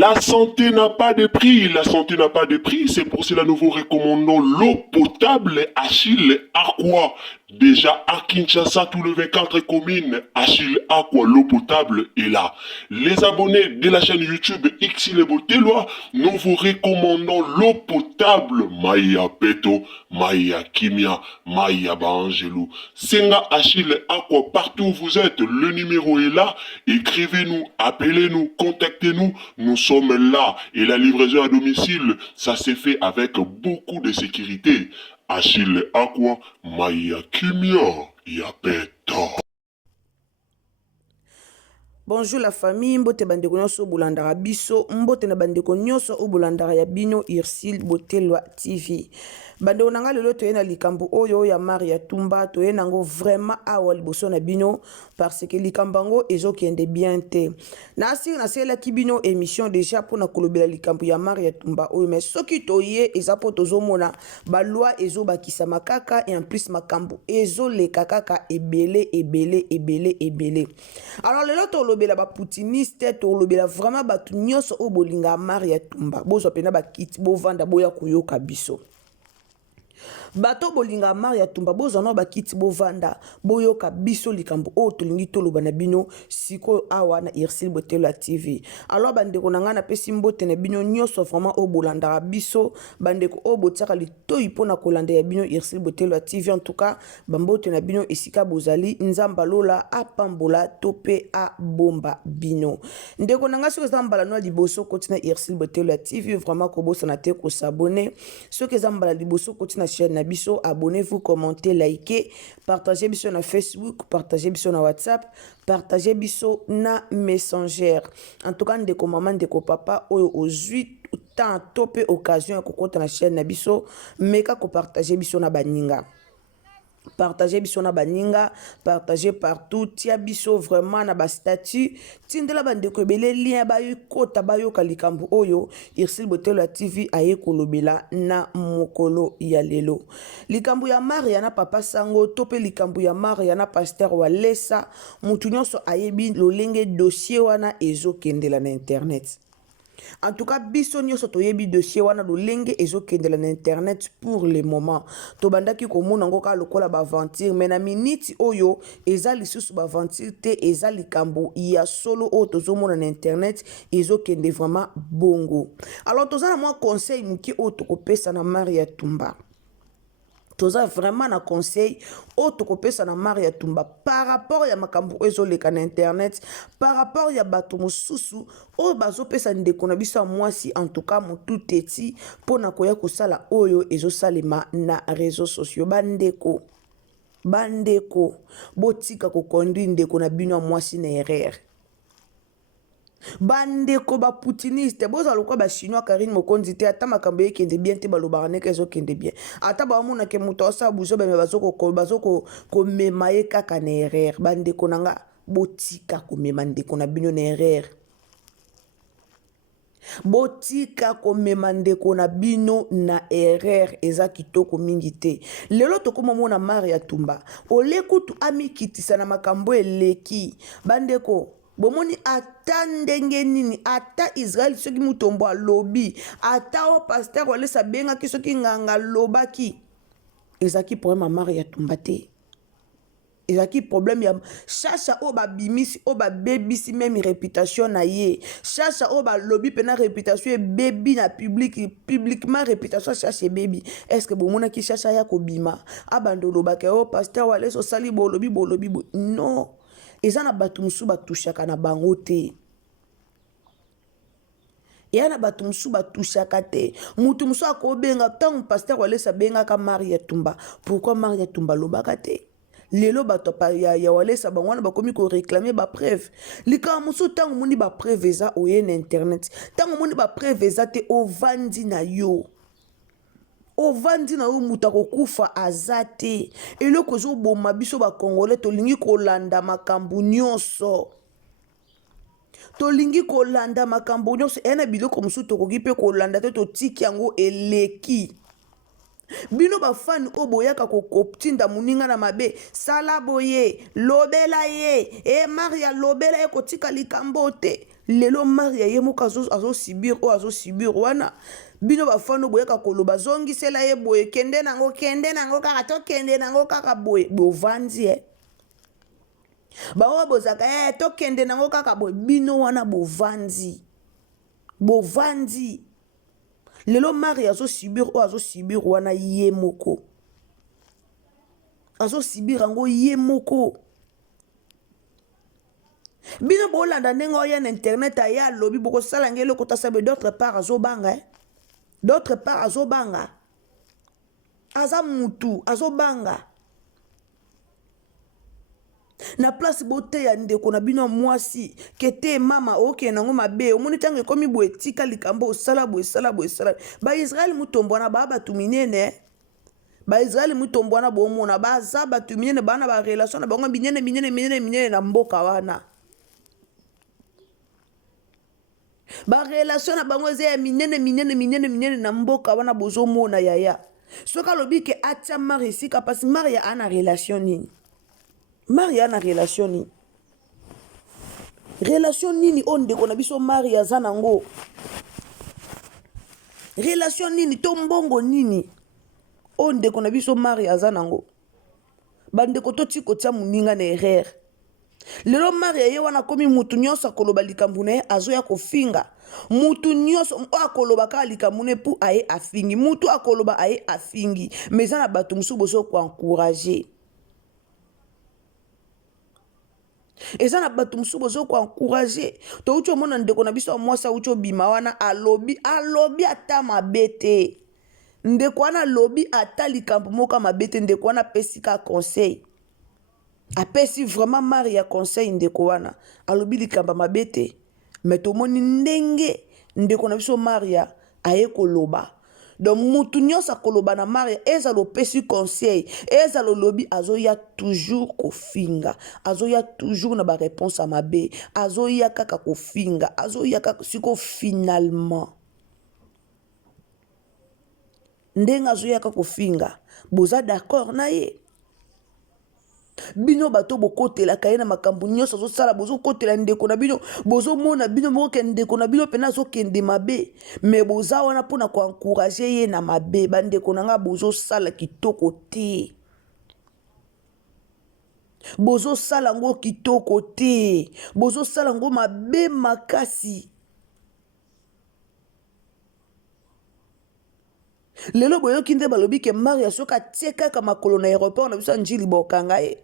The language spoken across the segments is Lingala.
La santé n'a pas de prix, la santé n'a pas de prix, c'est pour cela que nous vous recommandons l'eau potable Achille Aqua. Déjà à Kinshasa, tous les 24 communes, Achille Aqua, l'eau potable est là. Les abonnés de la chaîne YouTube Xile Botelwa, nous vous recommandons l'eau potable Maya Peto, Maya Kimia, Maya Bangelou. Senga Achille Aqua, partout où vous êtes, le numéro est là. Écrivez-nous, appelez-nous, contactez-nous. Nous sommes là. Et la livraison à domicile, ça s'est fait avec beaucoup de sécurité. Achille Aqua, Maya Kimia, Yapeto. Bonjour la famille, mbote bandeko nyonso bolandaka biso, mbote na bandeko nyonso o bolandaka ya bino Irsil Botelwa TV. Bandeko nanga lelo toye na likambo oyo ya Maria Tumba, toye nango vraiment awa liboso na bino parce que likambango ezokende bien te. Na asiri na sela ki bino émission déjà pour na kolobela likambo ya Maria Tumba oyo, mais soki toye eza po tozomona ba loi ezo bakisa makaka et en plus makambo ezo le kaka ebele. Alors lelo tolobela ba poutiniste, tolobela vraiment batu nyonso o bolinga Maria Tumba. Bozo pena ba kiti bo vanda boya koyoka biso. Bato bolinga Maria Tumba bozana bakiti bovanda boyoka biso likambo o tolingi toloba na bino siko awa na Irsil Botelwa TV. Alors bandeko nanga na pesi mbote na bino nyonso vraiment o bolanda biso bandeko o botiaka litoyi pona kolanda ya bino Irsil Botelwa TV. En tout cas bambote na bino esika bozali nzamba lola apambola tope a bomba bino. Ndeko nanga siko zambala no liboso kotina Irsil Botelwa TV vraiment ko bosana te ko s'abonner. Soko zambala liboso kotina chaîne biso, abonnez-vous, commentez, likez, partagez biso na Facebook, partagez biso na WhatsApp, partagez biso na Messenger. En tout cas, ndeko maman, ndeko papa, oyo ozui tant topé occasion ya kokota na chaîne na biso, meka ko partager biso na baninga. Partagez biso na baninga, partagez partout, tia biso vraiment na ba statut, tindela bandeko ebele lien bayo kota bayo kalikambu oyo, Irsil Botelwa TV aye kolobela na mokolo ya lelo. Likambu ya Maria na papa sango, tope likambu ya Maria na pasteur Walesa, mutu nyonso ayebi lolenge dossier wana ezo kendela na internet. En tout cas, biso nyonso toyebi dossier wana lolenge ezokendela na internet pour le moment. Tobandaki komona ngo ka lokola ba aventure, mais na minute oyo eza lisusu ba aventure te, eza likambo ya solo o tozomona na internet ezokende vraiment bongo. Alors tozana moi conseil muki o tokopesa na Maria Tumba. Toza vraiment na conseil o tokopesa na Maria Tumba par rapport ya makambo ezo leka na internet, par rapport ya bato mosusu o bazo pesa ndeko na biso mwasi, en tout cas mutu teti pona koya kosala oyo ezo salema na réseaux sociaux. Bandeko botika ko conduire ndeko na bino mwasi na erreur. Bandeko ba poutiniste boza lokwa ba chinois Karine Mokonzi te ata makambo yekende bien te balobaka neke ezokende bien ata bamona ke muto asa buzo beme bazoko mema ye kaka na erreur. Bandeko nanga botika komema ndeko na bino na erreur, botika komema ndeko na bino na erreur eza kitoko mingi te. Lelo tokoma mona Maria Tumba olekutu amikitisa na makambo eleki. Bandeko bomoni ata ndenge nini, ata Israel soki mutombo alobi, ata o pasteur Walesa benga ki soki nganga lobaki, ezaki problème Maria Tumba te. Ezaki problème ya chacha o ba bimisi o ba bebisi même réputation na ye. Chacha o ba lobby pena réputation baby na publiquement réputation chacha baby. Est-ce que bomona ki chacha ya ko bima abando lobake o pasteur Walesa sali bo lobby non. Eza na batu musu batushaka na bango te. Eza na batu musu batushaka te. Mutu musu akobenga tangu pasteur Walesa benga ka Maria Tumba. Pourquoi Maria Tumba lobaka te? Lelo bato ya Walesa bangwana bakomi ko réclamer ba preuve. Lika musu tangu muni ba preuve eza oye na internet. Tangu muni ba preuve eza te ovandi na yo. Ovandi na yo muta kokufa azate. Eloko zo boma biso ba Congolais tolingi kolanda makambu nyonso. Tolingi kolanda makambu nyonso. Ena biloko musu tokoki pe kolanda te totiki yango eleki. bino bafani oyo boyaka kotinda moninga na mabe sala boye lobela ye maria lobela ye kotika likambo te lelo maria ye moko azosibir oyo azosibir wana bino bafani oyo boyaka koloba zongisela ye boye kende nango kaka tokende nango kaka boye bovandi baoyo bozaka tokende nango kaka boye bino wana bovandi lelo mari azosibir oyo azosibir wana ye moko azosibir yango ye moko bino bolanda ndenge oya na internet aya alobi bokosala nge eloko tasabe d'autre part azobanga d'autre part azobanga aza mutu azobanga na place boteya ndeko na bino mwasi kete mama okende nango mabe omoni ntango ekomi boye tika likambo osala boye sala baisraeli mutombwana baa batu minene baisraeli mutombwana bomona baza batu minene bana barelation na bango minene na mboka wana barelation na bango eza ya minene na mboka wana bozomona yaya soki alobi ke atia mari esika pasi mari ana relation nini Maria na relation nini oyo ndeko na biso Maria aza nango relation nini to mbongo nini oyo ndeko na biso Maria aza nango bandeko toti kotia moninga na erreur lelo Maria ye wana komi mutu nyonso akoloba likambo na ye azoya kofinga mutu nyonso oyo akoloba kaka likambo na ye mpo aye afingi mutu akoloba aye afingi mais eza na bato mosusu bozo koencourage eza na bato mosusu bozo koencourage touti omona ndeko na biso ya mwasi auti obima wana alobi ata mabe te ndeko wana alobi ata likambo moko mabe te ndeko wana apesi ka conseil apesi vraiment mari ya conseil ndeko wana alobi likambo mabe te mais tomoni ndenge ndeko na biso Maria aye koloba donc mutu nyonso akoloba na Maria eza lopesi conseil eza lolobi azoya toujours kofinga azoya toujours na baréponse mabe azoya kaka kofinga azoya kaka siko finalement ndenge azoya kaka kofinga boza d'accord na ye bino bato bokotelaka ye na makambo nyonso azosala bozokotela ndeko na bino bozomona bino moko ke ndeko na bino mpena azokende mabe me boza wana mpona koencourage ye na mabe bandeko na nga bozosala kitoko te bozosala ngo kitoko te bozosala ngo mabe makasi lelo boyoki nde balobi ke Maria soki atie kaka makolo na aéroport na biso ya njili bokanga ye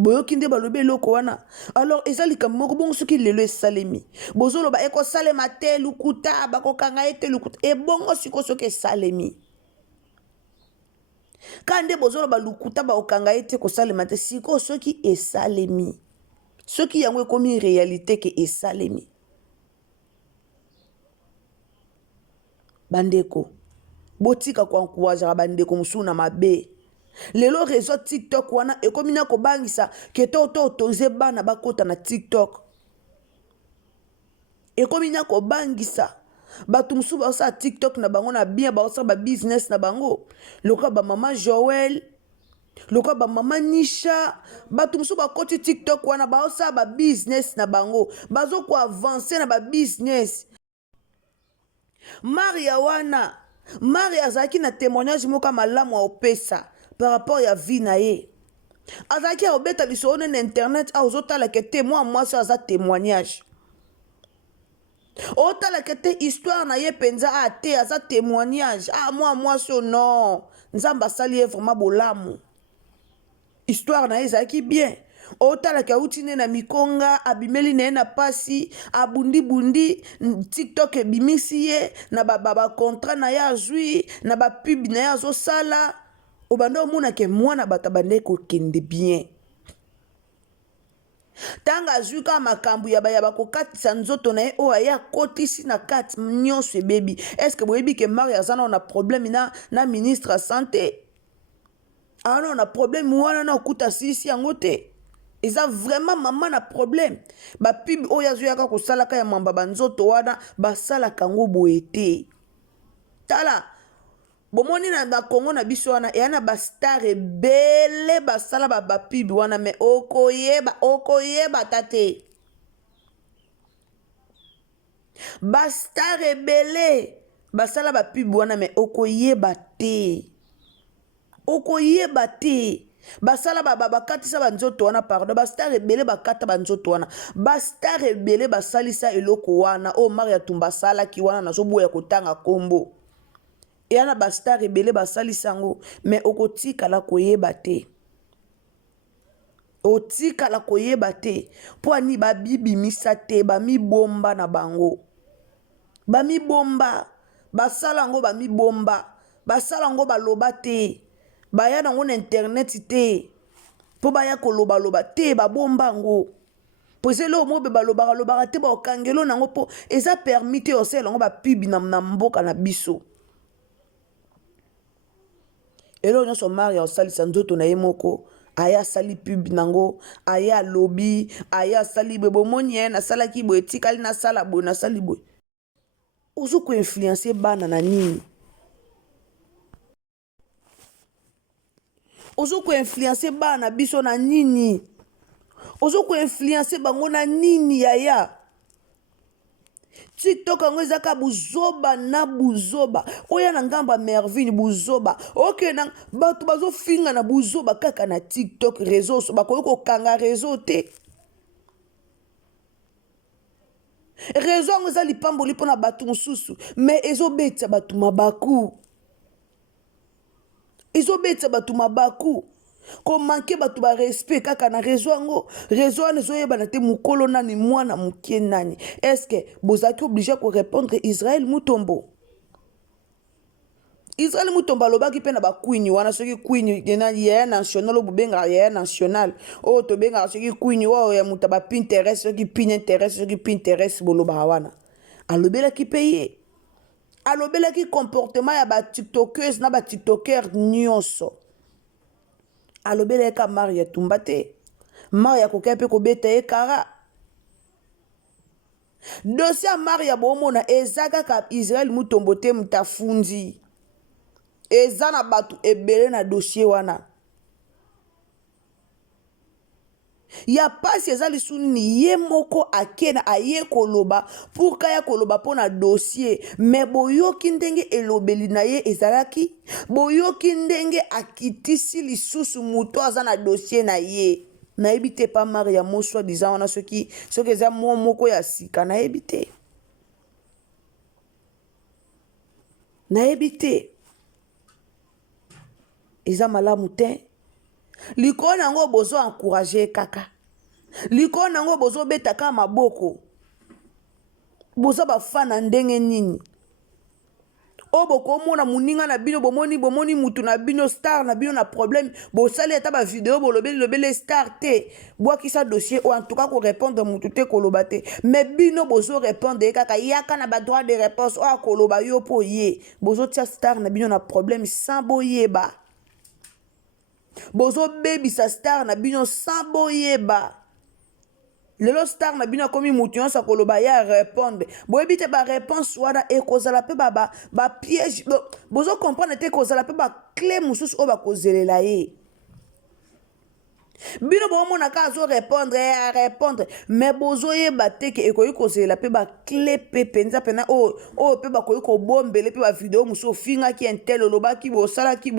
boyoki nde balobi eloko wana alors eza likambo moko bongo soki lelo esalemi bozoloba ekosalema te lukuta bakokanga ye te lukuta ebongo siko soki esalemi ka nde bozoloba lukuta bakokanga ye te kosalema te siko soki esalemi soki yango ekomi réalité ke esalemi bandeko botika koencourageaka bandeko mosusu na mabe lelo réseau TikTok wana ekomi na kobangisa ke to autorize bana bakota na TikTok ekomi na kobangisa bato mosusu baosala TikTok na bango na bien baosala babusiness na bango lokola bamama Joël lokola bamama Nisha bato mosusu bakoti TikTok wana baosala babusiness na bango bazokoavance na babusiness Maria wana Maria azalaki na témoignage moko malamu aopesa par rapport ya vie na ye azalaki aobeta lisolo na internet aozotalaka te mwa mwasi aza témoignage otalaka te histoire na ye mpenza ate aza témoignage mwa mwasi o non nzambe asali ye vraiment bolamu histoire na ye ezalaki bien otalaka uti ne na mikonga abimeli na ye na pasi abundi TikTok ebimisi ye na bakontrat na ye azwi na bapub na ye azosala obanda omonake mwana bato bande kokende bien tanga azwi kaka makambo ya bakokatisa nzoto na ye oyo aye akotisi na kati nyonso ebebi eske boyebi ke Maria aza na problème na ministre ya santé ana na problème wana na okuta sisi yango te eza vraiment mama na problème bapub oyo azoyaka kosalaka ya mamba banzoto wana basalaka yango boye te tala bomoni na Congo na biso wana eya na bastar ebele basala bapibi wana me okoyeba tate bastar ebele basala bapibi wana me okoyeba te basala bakatisa banzoto wana pardon bastar ebele bakata banzoto wana bastar ebele basalisa eloko wana o Maria Tumba asalaki wana nazoboya kotanga kombo eya na bastar ebele basalisa yango me okotikala koyeba te mpo ani babibimisa te bamibomba na bango basala yango bamibomba basala yango baloba te baya nango na internet te mpo baya kolobaloba te babomba yango po ese eloko moko mpe balobaka te baokangelo nango mpo eza permis te osala yango bapibi na mboka na biso eloko nyonso Maria osalisa nzoto na ye moko aya asali pub nango aya alobi aya asali boye bomoni ye nasalaki boye etikali nasala boye nasali boye ozo koinfluence bana na nini ozo koinfluence bana biso na nini ozo koinfluence bango na nini yaya TikTok yango ezaka buzoba na buzoba oya na ngamba merveille buzoba ok na bato bazofinga na buzoba kaka na TikTok réseau so bakoki kokanga réseau te réseau yango eza lipamboli mpona bato mosusu me ezobetisa bato mabaku komanke bato barespect kaka na réseau yango réseau wana ezoyebana te mokolo nani mwana mokie nani estce bozalaki oblige korépondre Israël Mutombo alobaki mpe na bakwini wana soki kwini yaya national oyo bobengaka yaya national oyo tobengaka soki kwini oyo ya moto bapinterest soki pinterest bolobaka wana alobelaki mpe ye alobelaki comportement ya batiktokeuse na batiktoker nyonso alobelaka Maria Tumba te Maria kokai mpe kobeta ye kara dossier ya Maria bomona eza kaka Israël Mutombo te mutafundi eza na bato ebele na dossier wana ya pasi eza lisu nini ye moko akena aye koloba pour kaya koloba mpona dossier me boyoki ndenge elobeli na ye ezalaki boyoki ndenge akitisi lisusu moto aza na dossier na ye nayebi te pa Maria moswa diza wana soki eza moko ya sika nayebi te eza malamu te likolo nango bozo encourager kaka likolo nango bozo beta kaka maboko boza bafana ndenge nini o bokomona moninga na bino bomoni mutu na bino star na bino na problème bosali ata bavideo bolobeli star te bwakisa dossier o en tout cas korépondre mutu te koloba te mais bino bozo répondre ye kaka yaka na badroit de réponse oyo akoloba yo mpo ye bozotia star na bino na problème sans boyeba bozo bebisa star na bino sans boyeba lelo star na bino akomi mutu nyonso akoloba ya répondre boyebi te baréponse wana ekozala mpe bapiège bozo comprendre te ekozala mpe baclé mosusu oyo bakozelela ye bino bomonaka arépondre mais bozoyeba te ke ekoki kozelela mpe baclé mpe mpenza mpena oyo mpe bakoki kobombele mpe bavideo mosusu ofingaki intel olobaki bosalaki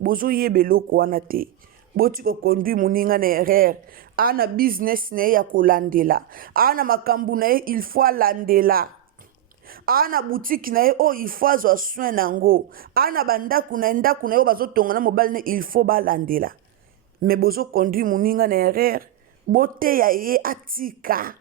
bozoyeba eloko wana te boti koconduire moninga na erreur ana business na ye ya kolandela ana makambo na ye il faut alandela ana boutique na ye oyo il faut azwa soin nango ana bandako na ye oyo bazotonga na mobali ne il faut balandela mais bozoconduire moninga na erreur boteya ye atika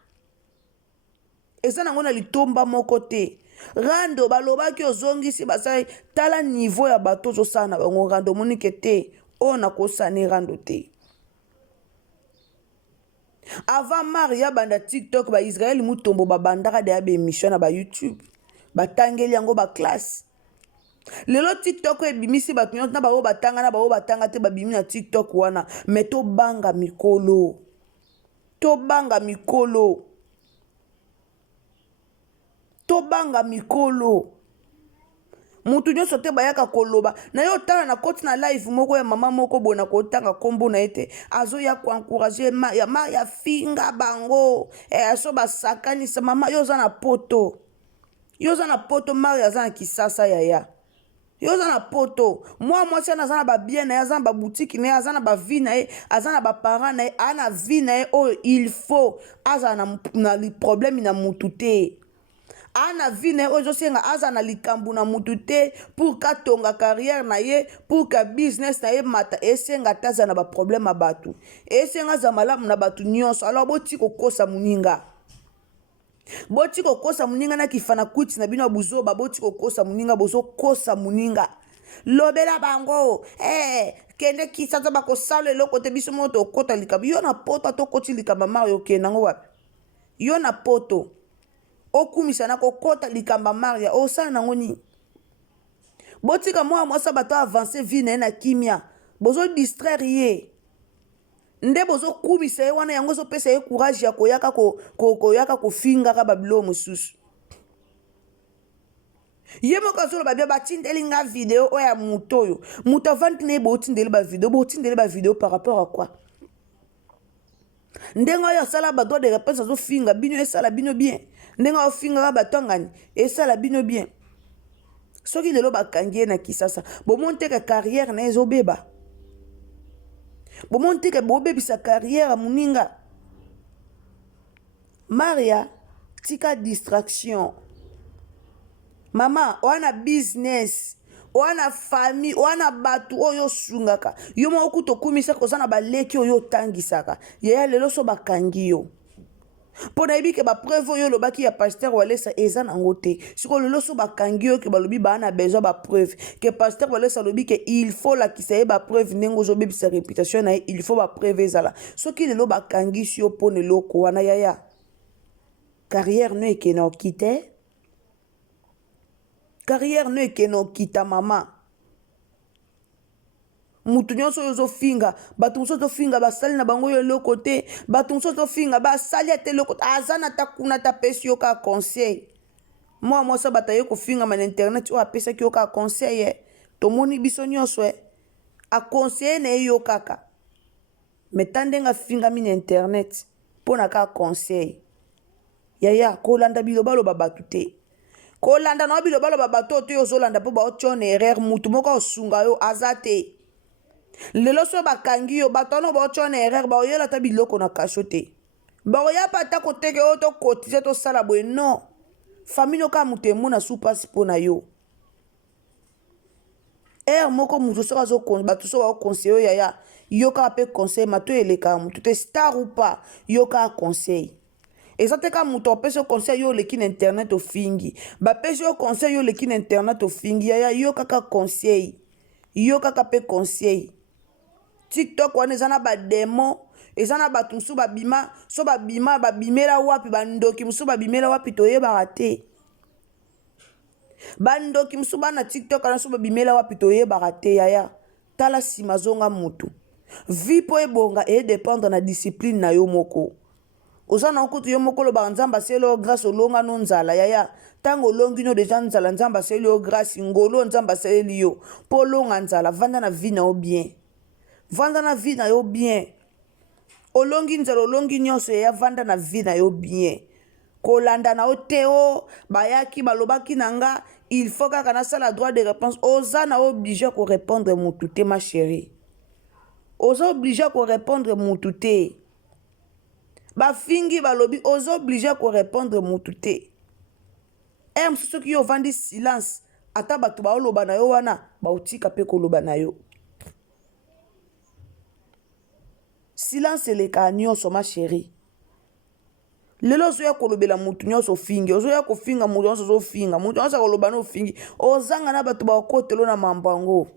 eza nango na litomba moko te rando balobaki ozongisi basali tala niveau ya bato ozosala na bango rando monike te oyo nakosani rando te avant Maria banda TikTok ba Israël Mutombo babandaka deya baémission na ba YouTube batangeli yango baklasse lelo TikTok ebimisi bato nyonso na bao batanga te babimi na TikTok wana me tobanga mikolo mutu nyonso te bayaka koloba na yo tala na koti na live moko ya mama moko bona kotanga kombo na ete azoya koencourage Maria finga bango so basakanisa mama yo za na poto Maria aza na kisasa yaya yo za na poto mwasi ana aza na babien na ye aza na babutiki na ye aza na bavi na ye aza na baparent na ye aa na vi na ye oyo il faut azala na problème na mutu te ana vi na ye oyo ezosenga aza na likambo na mutu te pour katonga carrière na ye pour ka business na ye mata esenga te aza na baproblème ya bato esenga aza malamu na bato nyonso alors boti kokosa moninga na kifana kwiti na bino ya buzoba boti kokosa moninga bozokosa moninga lobela bango kende kisasa bakosala eloko te biso moko tokota likabo yo na poto tokoti likamba Mario okende nango wapi yo na poto okumisa na kokota likamba Maria osala nango nini botika mwasa bato avance vie na ye na kimia bozo distraire ye nde bozokumisa ye wana yango ezopesa ye courage ya koyaka kofingaka babilo mosusu ye moko azoloba bia batindeli nga video oyo ya moto oyo moto avandi na ye botindeli bavideo par rapport à quoi ndenge oyo asala badroit de réponse azofinga bino esala bino bien ndenge ofingaka bato ngani esala bino bien soki lelo bakangi ye na kisasa bomoni teke carrière na ye ezobeba bomoni teke bobebisa carrière ya moninga Maria tika distraction mama wana business wana famille wana bato oyo osungaka yo moko kuta okumisaka oza na baleki oyo otangisaka yaya lelo so bakangi yo mpo nayebi ke bapreuve oyo olobaki ya paster Walesa eza nango te sikoyo lelo so bakangi yo ke balobi baa na besoin bapreuve ke paster Walesa alobi ke il faut lakisa ye bapreuve ndenge ozobebisa réputation na ye il faut bapreuve ezala soki lelo bakangisi yo mpo na eloko wana yaya carrière no ekene okite carrière no ekene okita mama mutu nyonso oyo ozofinga bato mosusu ozofinga basali na bango oyo eloko te bato mosusu ozofinga basali ate eloko te aza na ta kuna tapesi yo kaka conseil mwasa bato aye kofingama na internet oyo apesaki yo kaka conseil ye tomoni biso nyonso aconseille na ye yo kaka me ta ndenge afingami na internet mpo na kaka conseil yaya kolanda bilobaloba bato te kolanda na bilobaloba bato oyo te ozolanda mpo baotyo na erreur mutu moko osunga yo aza te lelo so bakangi yo bato wana baotyo na erreur baoyela ta biloko na kasho te baoya pa ata koteke oyo tokotize tosala boye non famille oka mutu emona su mpasi mpo na yo ere moko mutu soki bato so baoconseille oyo yaya yo kaka mpe conseil mato elekaka mutu te star ou pas yo kaka conseil eza te ka mutu opesi yo conseil yo oleki na internet ofingi bapesi yo conseil yo oleki na internet ofingi yaya yo kaka conseil yo kaka mpe conseil TikTok wana eza na bademo eza na bato mosusu babima so babimela wapi bandoki mosusu babimela wapi toyebaka te bandoki mosusu bana TikTok wana so babimela wapi toyebaka te yaya tala nsima zonga mutu vi mpo ebonga edépendre na discipline na yo moko oza na okutu yo moko olobaka nzambe aseli yo grâce olonga no nzala yaya ntango olongi no deja nzala nzambe aseli yo grâce ngolo nzambe aseli yo mpo olonga nzala vanda na vie na yo bien vanda na vie na yo bien olongi nzala olongi nyonso yaya vanda na vie na yo bien kolanda na yo te o bayaki balobaki na nga il faut kaka nasala droit de réponse oza na obligé korépondre mutu te ma chérie oza obligé korépondre mutu te bafingi balobi oza obligé korépondre mutu te mosusu soki yo ovandi silence ata bato baoloba na yo wana baotika mpe koloba na yo silence eleka nyonso ma chérie lelo ozoya kolobela mutu nyonso ofingi ozoya kofinga mutu nyonso ozofinga mutu nyonso akoloba na ofingi ozanga na bato bakotelo na mambo yango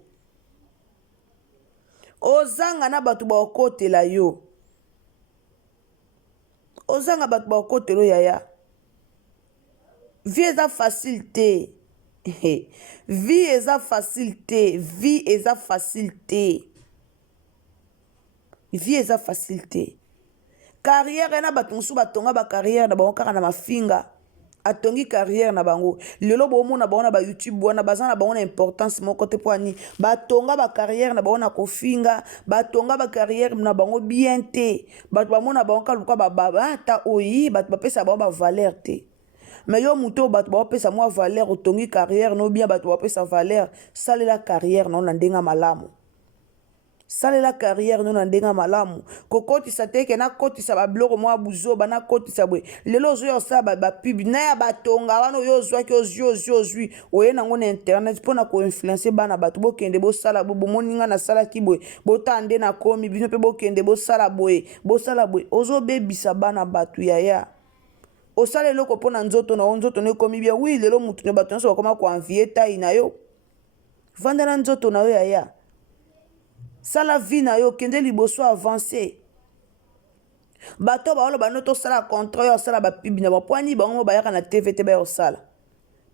ozanga na bato bakotela yo ozanga bato bakotelo yaya vie eza facile te vie eza facile te vie eza facile te vie eza facile te carrière na bato mosusu batonga bacarrière na bango kaka na mafinga atongi carrière na bango lelo bomona bango na ba YouTube wana baza na bango na importance moko te po ani batonga ba carrière na bango na kofinga batonga ba carrière na bango bien te bato bamona bango kaluka babata oyi bato bapesa bango ba valeur te mais yo muto bato bapesa mwa valeur otongi carrière no bien bato bapesa valeur salela carrière no na ndenga malamu salela carrière no na ndenga malamu kokotisa te ke nakotisa babiloko mwa buzoba nakotisa bwe lelo ozwi osala bapibi na ya batonga wana oyo ozwaki ozwi oye nango na internet mpona koinfluence bana bato bokende bosala bwe bomoninga nasalaki bwe botande nakomi bino mpe bokende bosala bwe ozobebisa bana bato yaya osala eloko mpo na nzoto na yo nzoto no ekomi bien wi lelo mutu ne bato nyonso bakoma koanvie tai na yo vandela nzoto na yo yaya sala vie na yo kende liboso avance bato baoloba no tosala contrat oyo asala bapibi na bapwani bango mo bayaka na tv te bayosala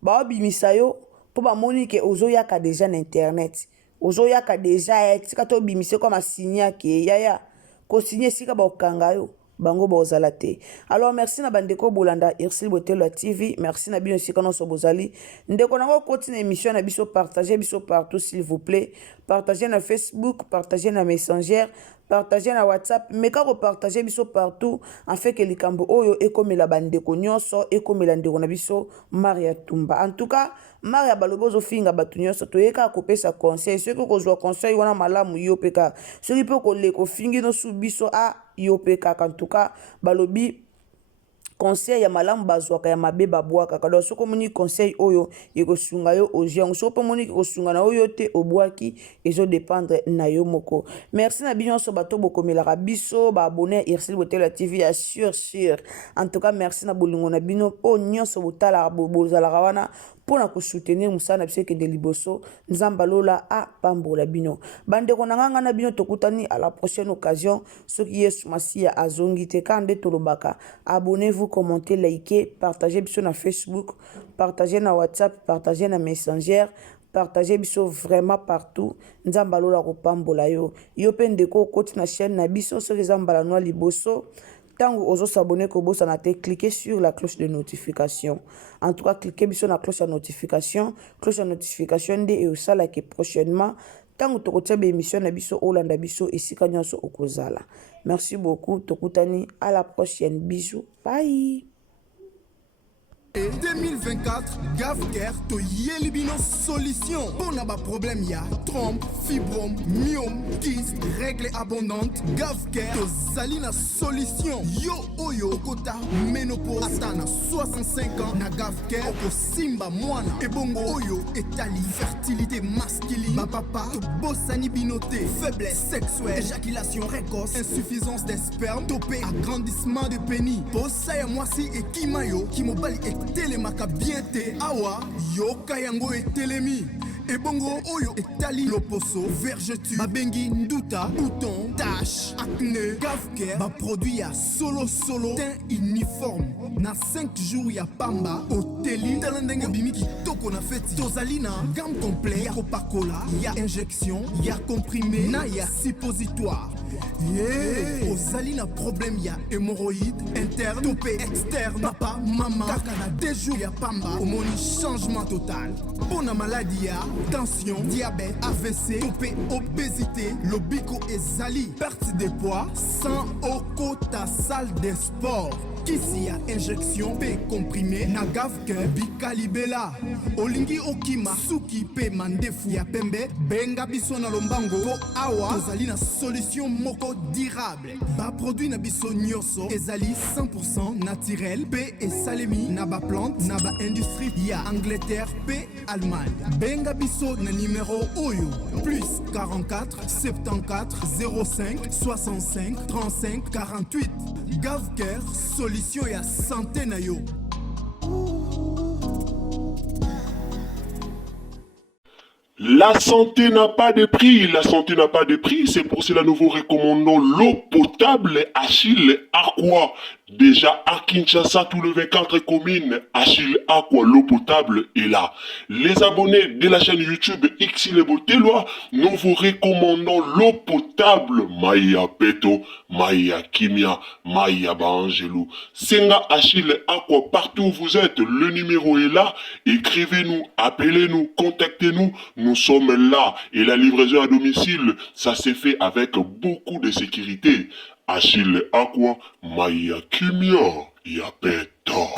baobimisa yo mpo bamoni ke ozoyaka deja na internet ozoyaka deja esika to obimise kwa masigne ake yaya kosigne esika bakokanga yo bango bozala te. Alors merci na bandeko bolanda Irsil Botelo la TV, merci na bino esika nyonso bozali ndeko nango koti na émission na biso partager biso partout s'il vous plaît, partager na Facebook, partager na Messenger, partager na WhatsApp, mais quand partager biso partout en fait que likambo oyo ekomela bandeko nyonso ekomela ndeko na biso Maria Tumba. En tout cas Maria balobozo finga batu nyonso toyeka kopesa conseil soki kozwa conseil wana malamu yo peka soki pe koleko fingi no subiso a yo peka. En tout cas balobi conseil ya malamu bazwaka ya mabe babwaka kado soko moni conseil oyo ekosunga yo ojiango soko moni kosunga na oyo te obwaki ezo dépendre na yo moko. Merci na bino so bato bokomela biso ba abonner Irsil Botelo la TV ya sûr. En tout cas merci na bolingo na bino o nyonso botala bozala wana pona ko soutenir musana biso ke de liboso nzamba lola a pambola bino bandeko nanganga na bino tokutani à la prochaine occasion soki Yesu Masia azongi te kande tolobaka abonnez-vous, commentez, likez, partagez biso na Facebook, partagez na WhatsApp, partagez na Messenger, partagez biso vraiment partout nzamba lola ko pambola yo yo pe ndeko koti na chaîne na biso soki zambala no liboso tango ozo s'abonner ko bossa na te cliquez sur la cloche de notification. En tout cas cliquez sur la cloche de notification de et osala que prochainement tango tokotia be émission na biso olanda biso esika nyonso okozala. Merci beaucoup, tokutani à la prochaine, bisous, bye. 2024, Gavker to Yelibino solution. Pour n'a pas problème ya trompe, fibrome, myome, kyste, règle abondante. Gavker to Salina solution. Yo oyo kota ménopause atana 65 ans na Gavker oko simba mwana. Et bongo oyo etali fertilité masculine. Ma papa to bossani binoté, faiblesse sexuelle, éjaculation précoce, insuffisance des spermes, topé agrandissement de pénis. Bossa ya mwasi et kimayo kimobali et telemaka bien te awa yoka yango etelemi ebongo oyo etali loposo vergeture babengi nduta bouton tache acné Gavker ba produit ya solo teint uniforme na 5 jours ya pamba oteli tala ndenge bimi kitoko na feti tozali na gamme complet ya kopakola ya injection ya comprimé na ya suppositoire. Yeah. Ozali na problème ya hémorroïde interne topé externe papa mama kaka na 2 jours ya pamba omoni changement total. Pour na maladie ya tension diabète AVC topé obésité lobiko ezali perte de poids sans okota salle de sport. Kisi ya injection pe comprimé na Gavker bikalibela olingi okima suki pe mandefu ya pembe benga biso na lombango po awa tozali na solution moko durable ba produit na biso nyonso ezali 100% naturel pe esalemi na ba plante na ba industrie ya Angleterre pe Allemagne. Benga biso na numéro oyo plus 44 74 05 65 35 48. Gavker solution ya santé na yo. La santé n'a pas de prix, la santé n'a pas de prix, c'est pour cela nous vous recommandons l'eau potable Achille Aqua. Déjà à Kinshasa, tous les 24 communes, Achille Aqua, l'eau potable est là. Les abonnés de la chaîne YouTube X les Botelois, nous vous recommandons l'eau potable Maya Peto, Maya Kimia, Maya Bangelou. Senga Achille Aqua, partout où vous êtes, le numéro est là. Écrivez-nous, appelez-nous, contactez-nous. Nous sommes là et la livraison à domicile, ça s'est fait avec beaucoup de sécurité. Achille Aqua, Maya Kimia, Yapeto.